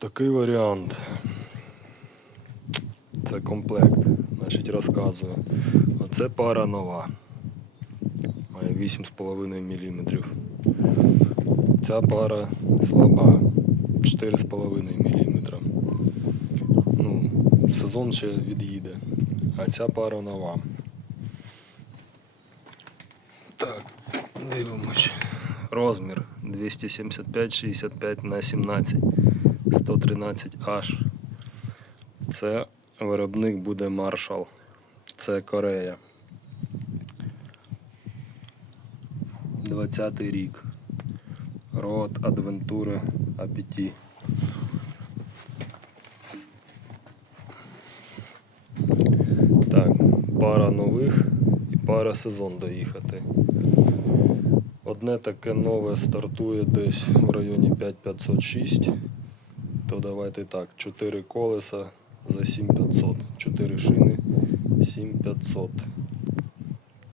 Отакий варіант. Це комплект. Значить розказую. Оце пара нова. Має 8,5 мм. Ця пара слаба 4,5 мм. Ну, сезон ще від'їде. А ця пара нова. Так, дивимось. Розмір 275-65 на 17 113H. Це виробник буде Marshall. Це Корея. 20 рік. Road Adventure APT. Так, пара нових і пара сезон доїхати. Одне таке нове стартує десь в районі 5506. То давайте так, 4 колеса за 7500. 4 шини 7500.